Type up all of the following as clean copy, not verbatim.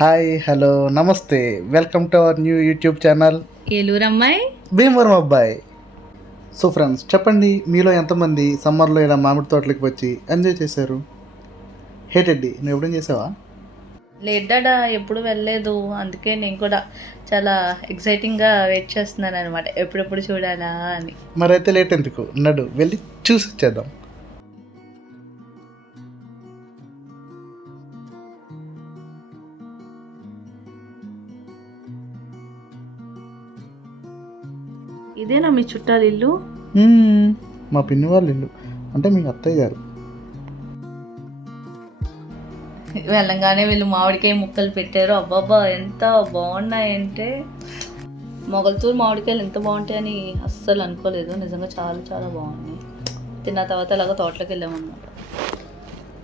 Hi hello నమస్తే welcome to our new YouTube channel ఏలూరమ్మాయి. భీమవరం అబ్బాయి. సో ఫ్రెండ్స్ చెప్పండి, మీలో ఎంతమంది సమ్మర్లో ఇలా మామిడి తోటలకు వచ్చి ఎంజాయ్ చేశారు? హే టెడ్డీ, నువ్వు ఎప్పుడేం చేసావా? లేడ్డా ఎప్పుడు వెళ్ళలేదు, అందుకే నేను కూడా చాలా ఎక్సైటింగ్గా వెయిట్ చేస్తున్నాను అనమాట, ఎప్పుడెప్పుడు చూడాలా అని. మరైతే లేట్ ఎందుకు, నడు వెళ్ళి చూసి వచ్చేద్దాం. ఇదేనా మీ చుట్టాలు ఇల్లు? మా పిన్ని వాళ్ళ ఇల్లు, అంటే మీ అత్తయ్య గారు. వెళ్ళంగానే వీళ్ళు మామిడికాయ ముక్కలు పెట్టారు, అబ్బాబ్బా ఎంత బాగున్నాయంటే. మొగల్తూరు మామిడికాయలు ఎంత బాగుంటాయని అస్సలు అనుకోలేదు, నిజంగా చాలా చాలా బాగున్నాయి. తిన్న తర్వాత అలాగ తోటలోకి వెళ్ళామన్నమాట.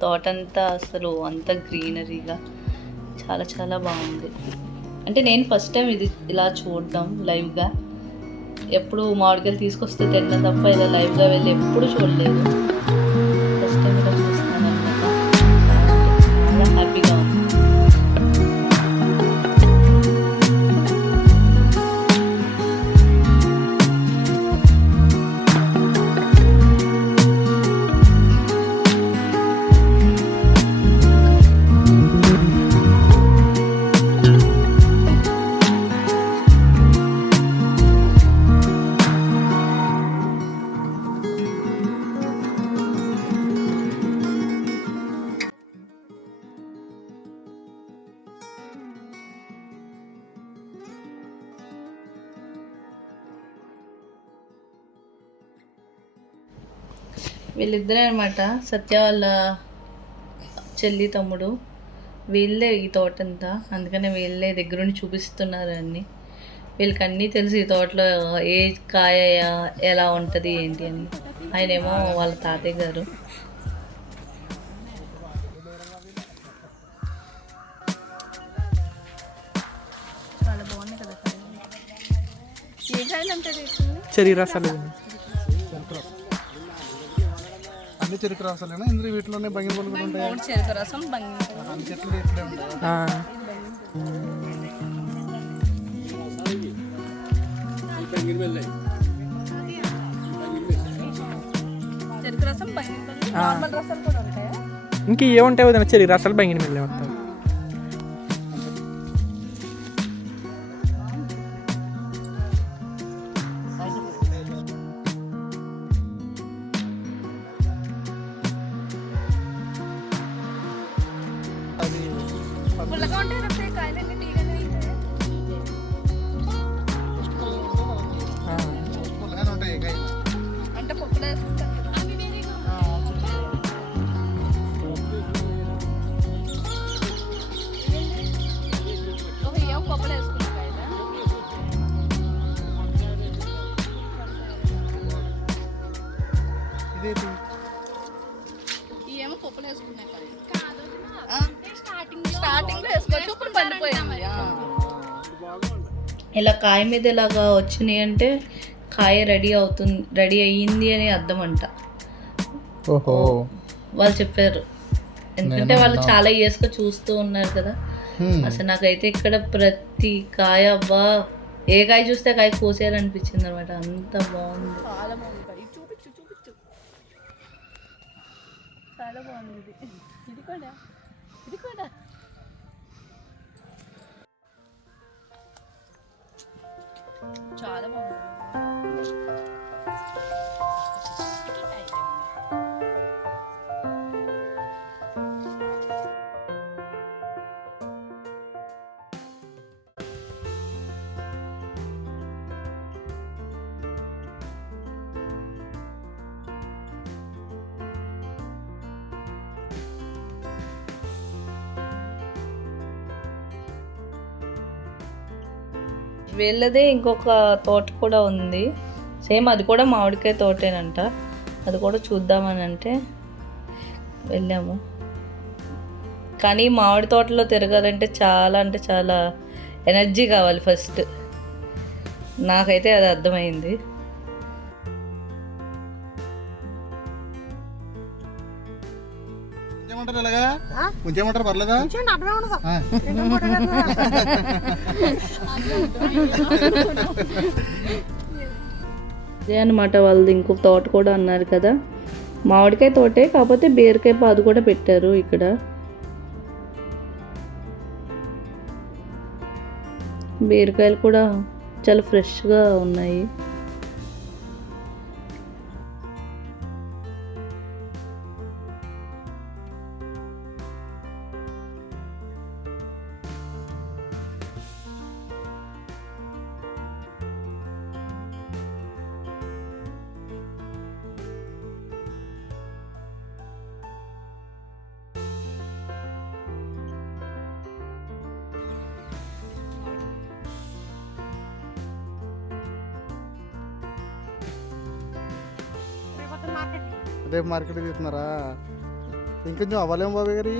తోట అంతా అసలు అంత గ్రీనరీగా చాలా చాలా బాగుంది. అంటే నేను ఫస్ట్ టైం ఇది ఇలా చూడడం లైవ్గా. ఎప్పుడు మామిడికాయలు తీసుకొస్తే తినడం తప్ప ఇలా లైవ్గా వెళ్ళి ఎప్పుడు చూడలేదు. ఫస్ట్ టైం ఇలా చూస్తున్నాను అనమాట. చాలా హ్యాపీగా ఉంది. వీళ్ళిద్దరే అనమాట, సత్య వాళ్ళ చెల్లి తమ్ముడు. వీళ్ళే ఈ తోట అంతా, అందుకనే వీళ్ళే దగ్గరుండి చూపిస్తున్నారు అన్నీ. వీళ్ళకి అన్నీ తెలుసు ఈ తోటలో ఏ కాయ ఎలా ఉంటుంది ఏంటి అని. ఆయనేమో వాళ్ళ తాతయ్య గారు. చాలా బాగున్నాయి కదా కాయలు. ఏ కాయలు అంటే చెరి రసాలు అన్ని చెరుకు రాసాలేనా? ఇందులో వీటిలోనే బంగి పళ్ళు కూడా ఉంటాయి. చెరుకు రసం అన్ని చెట్లు ఇట్లే ఉంటాయి. చెరుకు రసం నార్మల్ రసాలు కూడా ఉంటాయా? ఇంక ఏముంటాయి వదిన, చెరి రసాలు బంగిన మిల్లే ఉంటాయి. పుల్లగా ఉంటాయి కాయలన్నీ, తీగనే పుల్లగానే ఉంటాయి కాయలు. అంటే పప్పులో వేసుకుంటారు కదా. ఏం పప్పులో వేసుకుంటారు కాయలా? ఇదేంటి? ఏమో పప్పులో వేసుకున్నాయి కాయలు. స్టార్టింగ్ లో వేసుకోవచ్చు, ఇప్పుడు పండిపోయింది. ఇలా కాయ మీద ఇలాగా వచ్చినాయి అంటే కాయ రెడీ అయ్యింది అని అర్థం అంట. ఓహో, వాళ్ళు చెప్పారు, ఎందుకంటే వాళ్ళు చాలా ఇయర్స్గా చూస్తూ ఉన్నారు కదా. అసలు నాకైతే ఇక్కడ ప్రతి కాయ, అబ్బా ఏ కాయ చూస్తే కాయ కోసేయాలనిపించింది అనమాట, అంత బాగుంది. చాలా బాగుంది, చూపించు చూపించు, చాలా బాగుంది. ఇది కూడా ఇది కూడా చాలా బాగుంది. వీళ్ళదే ఇంకొక తోట కూడా ఉంది, సేమ్ అది కూడా మామిడికాయ తోటేనంట. అది కూడా చూద్దామని అంటే వెళ్ళాము. కానీ మామిడి తోటలో తిరగాలంటే చాలా అంటే చాలా ఎనర్జీ కావాలి ఫస్ట్. నాకైతే అది అర్థమైంది. ఉంచేయమంటారు ఇలాగా ఉంచేయమంటారు పర్లేదా అదే అనమాట వాళ్ళది ఇంకొక తోట కూడా అన్నారు కదా, మామిడికాయ తోటే కాకపోతే బీరకాయ పాదు కూడా పెట్టారు ఇక్కడ. బీరకాయలు కూడా చాలా ఫ్రెష్గా ఉన్నాయి. రేపు మార్కెట్ తీస్తున్నారా? ఇంకొంచెం అవ్వలేము బాబాయ్ గారి.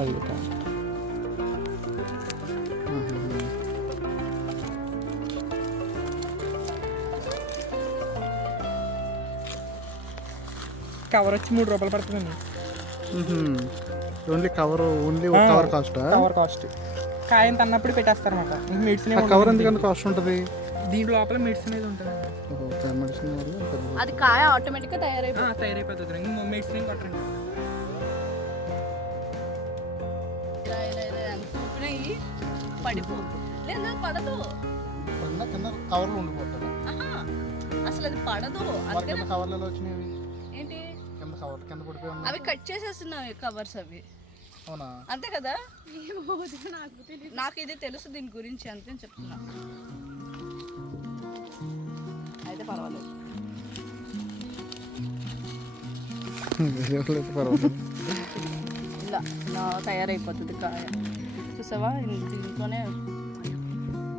అది కవర్ వచ్చి 3 రూపాయలు పడుతుందండి. Only cover, only cover cost. Cover cost కాయ ఎంత అన్నప్పుడు పెట్టేస్తారన్నమాట. ఇంక మెడిసిన్ కవర్ ఎందుకంటే కాస్ట్ ఉంటుంది? దీని లోపల మెడిసిన్ అనేది ఉంటుంది. మెడిసిన్ అది కాయ ఆటోమేటిక్గా తయారైపోతుంది. ఇంక మెడిసిన్ కొట్టండి. పడదు కింద కవర్లో ఉండిపోతుంది. అసలు అది పడదు. కవర్లలో వచ్చినవి ఏంటి కింద కవర్ కింద పడిపోయి ఉన్నాయి. అవి కట్ చేసేస్తున్నాయి కవర్స్ అవి. అవునా? అంతే కదా, నాకు ఇది తెలుసు దీని గురించి అంతే చెప్తున్నా. అయితే పర్వాలేదు. ఇలా ఇలా తయారైపోతుంది కాయ. చూసావా, దీంట్లోనే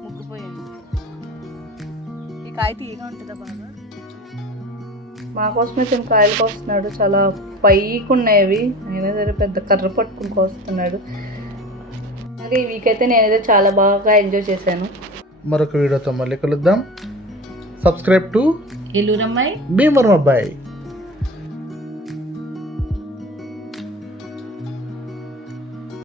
ముగ్గిపోయింది. ఈ కాయ తీయగా ఉంటుందా బాగా? మా కోసమే చిన్న కాయలు కోస్తున్నాడు. చాలా పైకి ఉన్నాయి అవి, అయినా సరే పెద్ద కర్ర పట్టుకుని కోస్తున్నాడు. అలాగే ఈ వీక్ అయితే నేనైతే చాలా బాగా ఎంజాయ్ చేశాను. మరొక వీడియోతో మళ్ళీ కలుద్దాం. సబ్స్క్రైబ్ టు ఏలూరమ్మాయి భీమవరం అబ్బాయి.